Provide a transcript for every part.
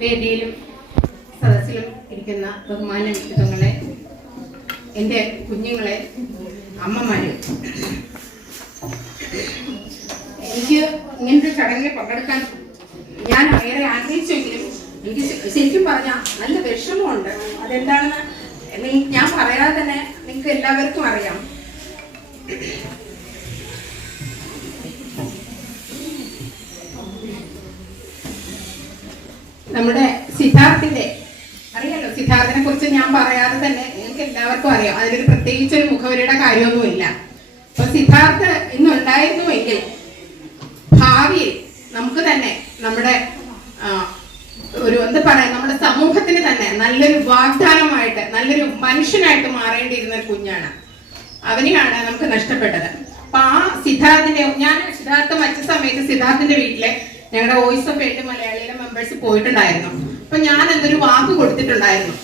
വേദിയിലും സദസ്സിലും ഇരിക്കുന്ന ബഹുമാന വ്യക്തിത്വങ്ങളെ എന്റെ കുഞ്ഞുങ്ങളെ അമ്മമാര്. എനിക്ക് ഇങ്ങനത്തെ ചടങ്ങിൽ പങ്കെടുക്കാൻ ഞാൻ ഏറെ ആഗ്രഹിച്ചെങ്കിലും എനിക്ക് ശരിക്കും പറഞ്ഞാൽ നല്ല വിഷമമുണ്ട്. അതെന്താണെന്ന് ഞാൻ പറയാതെ തന്നെ നിങ്ങൾക്ക് എല്ലാവർക്കും അറിയാം. നമ്മുടെ സിദ്ധാർത്ഥിന്റെ അറിയാലോ സിദ്ധാർത്ഥിനെ കുറിച്ച് ഞാൻ പറയാതെ തന്നെ നിങ്ങൾക്ക് എല്ലാവർക്കും അറിയാം. അതിലൊരു പ്രത്യേകിച്ച് ഒരു മുഖവരിയുടെ കാര്യമൊന്നുമില്ല. അപ്പൊ സിദ്ധാർത്ഥ് ഇന്നുണ്ടായിരുന്നുവെങ്കിൽ ഭാവിയിൽ നമുക്ക് തന്നെ നമ്മുടെ ആ, ഒരു എന്താ പറയാ നമ്മുടെ സമൂഹത്തിന് തന്നെ നല്ലൊരു വാഗ്ദാനമായിട്ട് നല്ലൊരു മനുഷ്യനായിട്ട് മാറേണ്ടിയിരുന്ന കുഞ്ഞാണ്. അവനെയാണ് നമുക്ക് നഷ്ടപ്പെട്ടത്. അപ്പൊ ആ സിദ്ധാർത്ഥിന്റെ ഞാൻ സിദ്ധാർത്ഥ മറ്റു സമയത്ത് സിദ്ധാർത്ഥിന്റെ വീട്ടിലെ ഞങ്ങളുടെ വോയിസ് ഓഫ് എയ്റ്റ് മലയാളിയിലെ മെമ്പേഴ്സ് പോയിട്ടുണ്ടായിരുന്നു. അപ്പൊ ഞാൻ എന്തൊരു വാക്ക് കൊടുത്തിട്ടുണ്ടായിരുന്നു.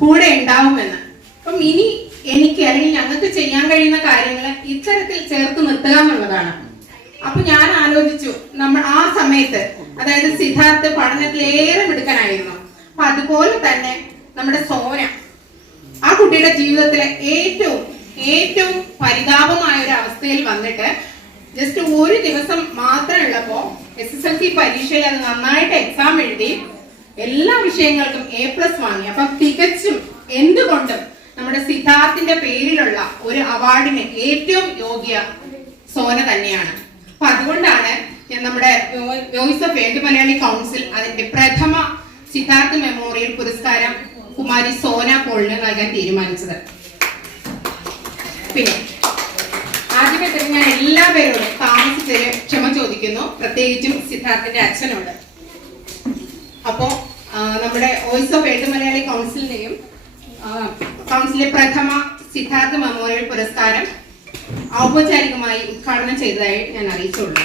കൂടെ ഉണ്ടാവുമെന്ന്. അപ്പം ഇനി എനിക്ക് അല്ലെങ്കിൽ ഞങ്ങൾക്ക് ചെയ്യാൻ കഴിയുന്ന കാര്യങ്ങൾ ഇത്തരത്തിൽ ചേർത്ത് നിർത്തുക എന്നുള്ളതാണ്. അപ്പൊ ഞാൻ ആലോചിച്ചു നമ്മൾ ആ സമയത്ത് അതായത് സിദ്ധാർത്ഥ് പഠനത്തിൽ ഏറെ മിടുക്കനായിരുന്നു. അപ്പൊ അതുപോലെ തന്നെ നമ്മുടെ സോന. ആ കുട്ടിയുടെ ജീവിതത്തിലെ ഏറ്റവും ഏറ്റവും പരിതാപമായ ഒരു അവസ്ഥയിൽ വന്നിട്ട് ജസ്റ്റ് ഒരു ദിവസം മാത്രം ഉള്ളപ്പോ എസ് എസ് എൽ സി പരീക്ഷയിൽ അത് നന്നായിട്ട് എക്സാം എഴുതി എല്ലാ വിഷയങ്ങൾക്കും എ പ്ലസ് വാങ്ങി. അപ്പൊ തികച്ചും എന്തുകൊണ്ടും നമ്മുടെ സിദ്ധാർത്ഥിന്റെ പേരിലുള്ള ഒരു അവാർഡിന് ഏറ്റവും യോഗ്യ സോന തന്നെയാണ്. അപ്പൊ അതുകൊണ്ടാണ് നമ്മുടെ വോയിസ് ഓഫ് ഏത് മലയാളി കൗൺസിൽ അതിന്റെ പ്രഥമ സിദ്ധാർത്ഥ് മെമ്മോറിയൽ പുരസ്കാരം കുമാരി സോന പോളിന് നൽകാൻ തീരുമാനിച്ചത്. പിന്നെ ആദ്യമേ ഞാൻ എല്ലാവരോടും താമസിച്ചതിന് ക്ഷമ ചോദിക്കുന്നു. പ്രത്യേകിച്ചും സിദ്ധാർത്ഥിന്റെ അച്ഛനോട്. അപ്പോ നമ്മുടെ വോയിസ് ഓഫ് ഏട്ട് മലയാളി കൗൺസിലിനെയും കൗൺസിലെ പ്രഥമ സിദ്ധാർത്ഥ മെമ്മോറിയൽ പുരസ്കാരം ഔപചാരികമായി ഉദ്ഘാടനം ചെയ്തതായി ഞാൻ അറിയിച്ചുള്ളൂ.